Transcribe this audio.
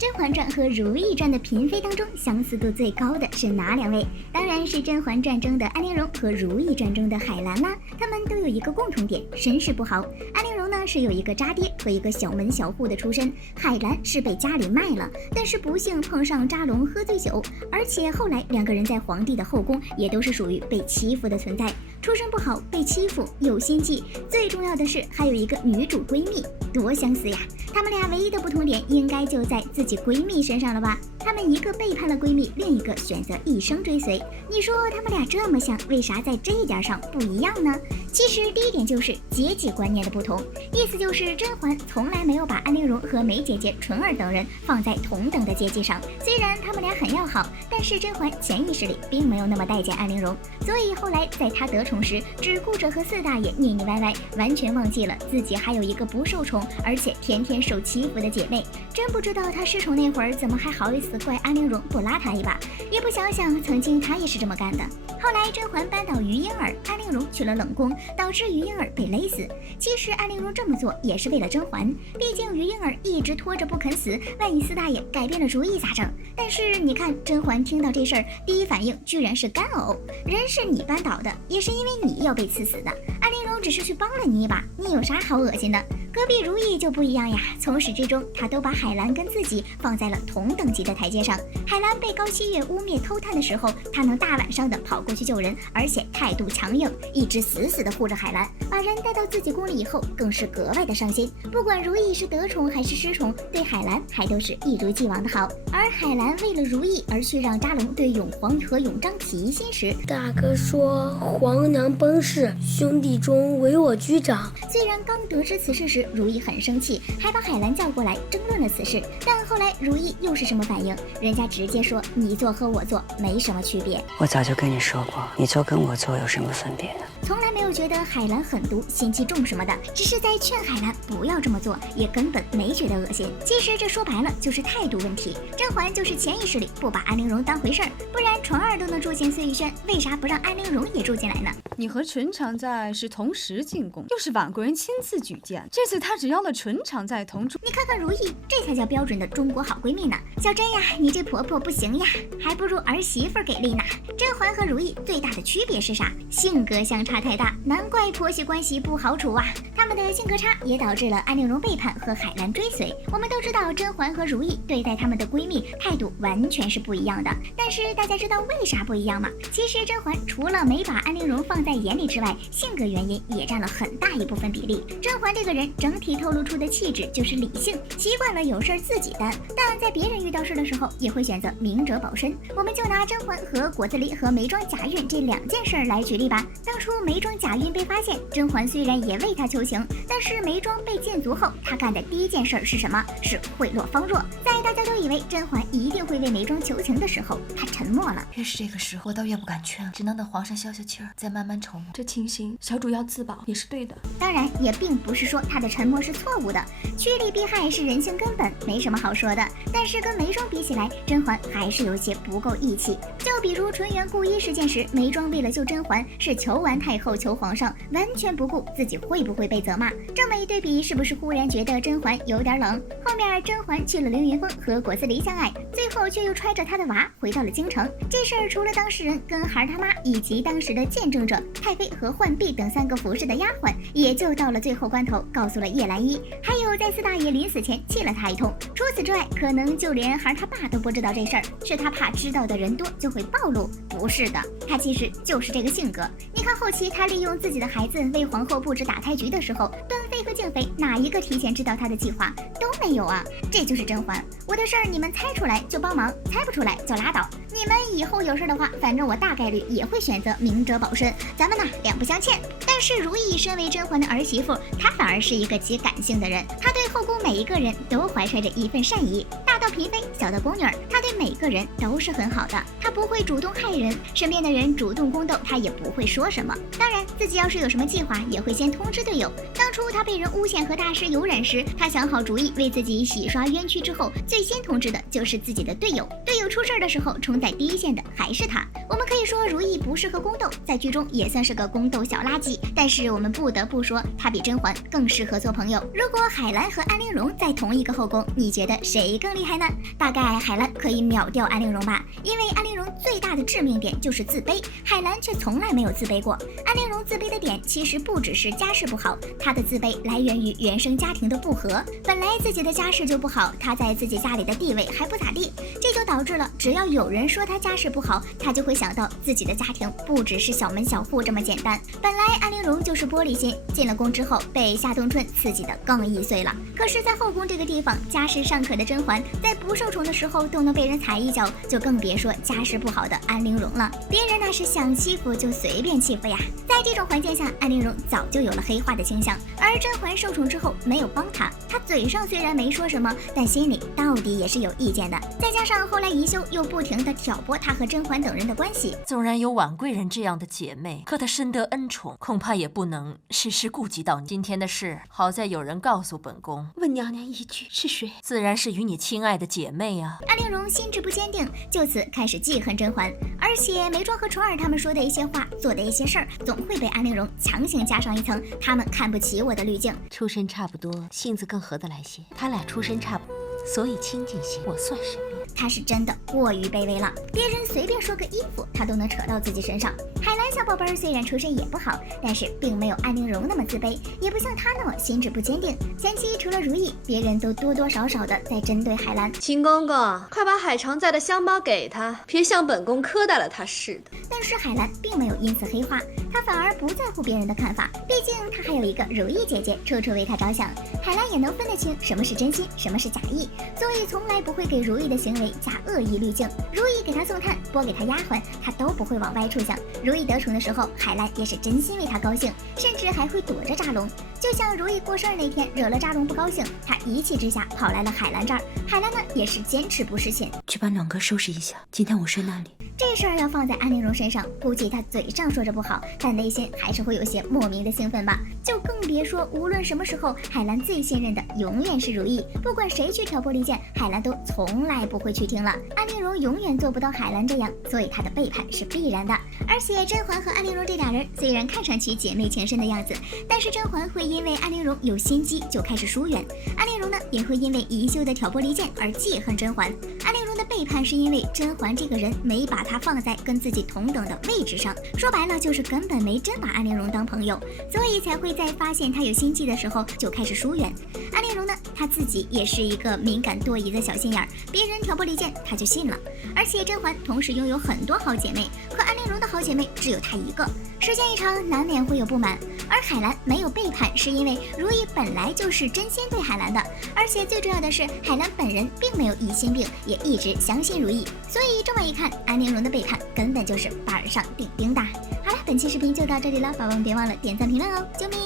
甄嬛传》和《如懿传》的嫔妃当中相似度最高的是哪两位？当然是《甄嬛传》中的安陵容和《如懿传》中的海兰啦。她们都有一个共同点，身世不好。安陵容呢是有一个渣爹和一个小门小户的出身，海兰是被家里卖了，但是不幸碰上扎龙喝醉酒，而且后来两个人在皇帝的后宫也都是属于被欺负的存在。出身不好，被欺负，有心计，最重要的是还有一个女主闺蜜，多相似呀！她们俩唯一的不同点应该就在自己闺蜜身上了吧？她们一个背叛了闺蜜，另一个选择一生追随。你说她们俩这么像，为啥在这一点上不一样呢？其实第一点就是阶级观念的不同，意思就是甄嬛从来没有把安陵容和梅姐姐、纯儿等人放在同等的阶级上。虽然她们俩很要好，但是甄嬛潜意识里并没有那么待见安陵容，所以后来在她得宠时，只顾着和四大爷腻腻歪歪，完全忘记了自己还有一个不受宠而且天天受欺负的姐妹。真不知道她失宠那会儿怎么还好意思怪安陵容不拉她一把，也不想想曾经她也是这么干的。后来甄嬛扳倒于莺儿，安陵容去了冷宫，导致于莺儿被勒死。其实安陵容这么做也是为了甄嬛，毕竟于莺儿一直拖着不肯死，万一四大爷改变了主意咋整？但是你看甄嬛听到这事儿，第一反应居然是干呕，人是你扳倒的，也是因为你要被刺死的。安陵容只是去帮了你一把，你有啥好恶心的？隔壁如懿就不一样呀，从始至终她都把海兰跟自己放在了同等级的台阶上。海兰被高希月污蔑偷探的时候，她能大晚上的跑过去救人，而且态度强硬，一直死死的护着海兰，把人带到自己宫里以后更是格外的上心。不管如懿是得宠还是失宠，对海兰还都是一如既往的好。而海兰为了如懿而去让扎龙对永璜和永璋提亲时，大哥说皇娘崩逝，兄弟中唯我居长。虽然刚得知此事时如懿很生气，还把海兰叫过来争论了此事，但后来如懿又是什么反应？人家直接说你做和我做没什么区别。我早就跟你说过，你做跟我做有什么分别呢？从来没有觉得海兰狠毒、心机重什么的，只是在劝海兰不要这么做，也根本没觉得恶心。其实这说白了就是态度问题。甄嬛就是潜意识里不把安陵容当回事儿，不然纯儿都能住进碎玉轩，为啥不让安陵容也住进来呢？你和纯常在是同时进宫，又是婉国人亲自举荐，这次他只邀了纯常在同住。你看看如懿，这才叫标准的中国好闺蜜呢。小珍呀，你这婆婆不行呀，还不如儿媳妇给力呢。甄嬛和如懿最大的区别是啥？性格相差太大，难怪婆媳关系不好处啊。他们的性格差也导致了安陵容背叛和海兰追随。我们都知道甄嬛和如懿对待他们的闺蜜态度完全是不一样的，但是大家知道为啥不一样吗？其实甄嬛除了没把安陵容放在眼里之外，性格原因也占了很大一部分比例。甄嬛这个人整体透露出的气质就是理性，习惯了有事自己担，但在别人遇到事的时候也会选择明哲保身。我们就拿甄嬛和果子狸和眉庄贾韵这两件事来举例吧。当初眉庄贾韵被发现，甄嬛虽然也为她求情，但是眉庄被禁足后，她干的第一件事是什么？是贿赂方若。在大家都以为甄嬛一定会为眉庄求情的时候，她沉默了。越是这个时候，我倒越不敢劝，只能等皇上消消气儿，再慢慢筹谋。这情形，小主要自保也是对的。当然，也并不是说她的沉默是错误的，趋利避害是人性根本，没什么好说的。但是跟眉庄比起来，甄嬛还是有些不够义气。就比如纯元故衣事件时，眉庄为了救甄嬛，是求完太后求皇上，完全不顾自己会不会被责骂。这么一对比，是不是忽然觉得甄嬛有点冷？后面甄嬛去了凌云峰和果子狸相爱，最后却又揣着她的娃回到了京城。这事儿除了当事人跟孩儿他妈以及当时的见证者太妃和浣碧等3个服侍的丫鬟，也就到了最后关头告诉了叶澜依，还有在四大爷临死前气了他一通。除此之外，可能就连孩儿他爸都不知道这事儿，是他怕知道的人多就会暴露。不是的，他其实就是这个性格。你看后期他利用自己的孩子为皇后布置打胎局的时候，端妃和静妃哪一个提前知道他的计划？都没有啊。这就是甄嬛，我的事儿你们猜出来就帮忙，猜不出来就拉倒。你们以后有事的话，反正我大概率也会选择明哲保身，咱们呢两不相欠。但是如懿身为甄嬛的儿媳妇，她反而是一个极感性的人，她对后宫每一个人都怀揣着一份善意，大到嫔妃，小到宫女儿，她对每个人都是很好的，她不会主动害人，身边的人主动宫斗，她也不会说什么。当然，自己要是有什么计划，也会先通知队友。当初她被人诬陷和大师有染时，她想好主意，为自己洗刷冤屈之后，最先通知的就是自己的队友。队友出事的时候，冲在第一线的还是他。我们可以说如懿不适合宫斗，在剧中也算是个宫斗小垃圾，但是我们不得不说，她比甄嬛更适合做朋友。如果海兰和安陵容在同一个后宫，你觉得谁更厉害呢？大概海兰可以秒掉安陵容吧，因为安陵容最大的致命点就是自卑，海兰却从来没有自卑过。安陵容自卑的点其实不只是家世不好，她的自卑来源于原生家庭的不和，本来自己的家世就不好，她在自己家里的地位还不咋地，这就导致了只要有人说她家世不好，她就会想到自己的家庭不只是小门小户这么简单。本来安陵容就是玻璃心，进了宫之后被夏冬春刺激的更易碎了。可是，在后宫这个地方，家世尚可的甄嬛，在不受宠的时候都能被人踩一脚，就更别说家世不好的安陵容了。别人那是想欺负就随便欺负呀。在这种环境下，安陵容早就有了黑化的倾向，而甄嬛受宠之后没有帮她，她嘴上虽然没说什么，但心里到底也是有意见的。再加上后来宜修又不停地挑拨她和甄嬛等人的关系，纵然有婉贵人这样的姐妹，可她深得恩宠，恐怕也不能时时顾及到你。今天的事，好在有人告诉本宫。问娘娘一句，是谁？自然是与你亲爱的姐妹啊。安陵容心智不坚定，就此开始记恨甄嬛，而且眉庄和纯儿他们说的一些话，做的一些事儿，总会被安陵容强行加上一层他们看不起我的滤镜。出身差不多，性子更合得来些。他俩出身差不多，所以亲近些。我算什么？他是真的过于卑微了，别人随便说个衣服，他都能扯到自己身上。海兰小宝贝儿虽然出身也不好，但是并没有安陵容那么自卑，也不像他那么心智不坚定。前期除了如懿，别人都多多少少的在针对海兰。秦公公，快把海常在的香包给他，别像本宫苛待了他似的。但是海兰并没有因此黑化，她反而不在乎别人的看法，毕竟她还有一个如懿姐姐处处为她着想。海兰也能分得清什么是真心，什么是假意，所以从来不会给如懿的行为加恶意滤镜。如懿给她送炭，拨给她丫鬟，她都不会往歪处想。如懿得宠的时候，海兰也是真心为她高兴，甚至还会躲着扎龙。就像如懿过生日那天惹了扎龙不高兴，她一气之下跑来了海兰这儿，海兰呢也是坚持不侍寝。去把暖阁收拾一下，今天我睡那里。这事儿要放在安陵容身上，估计她嘴上说着不好，但内心还是会有些莫名的兴奋吧。就更别说无论什么时候，海兰最信任的永远是如懿，不管谁去挑拨离间，海兰都从来不会去听了。安陵容永远做不到海兰这样，所以她的背叛是必然的。而且甄嬛和安陵容这俩人虽然看上去姐妹情深的样子，但是甄嬛会因为安陵容有心机就开始疏远，安陵容呢也会因为宜修的挑拨离间而记恨甄嬛。安陵容的背叛是因为甄嬛这个人没把她放在跟自己同等的位置上，说白了就是根本没真把安陵容当朋友，所以才会在发现她有心计的时候就开始疏远。安陵容呢，她自己也是一个敏感多疑的小心眼儿，别人挑拨离间她就信了。而且甄嬛同时拥有很多好姐妹，可安陵容的好姐妹只有她一个，时间一长难免会有不满。而海兰没有背叛，是因为如懿本来就是真心对海兰的，而且最重要的是海兰本人并没有疑心病，也一直相信如懿，所以这么一看，安陵容的背叛根本就是板上钉钉的。好了，本期视频就到这里了，宝宝们别忘了点赞评论哦，救命！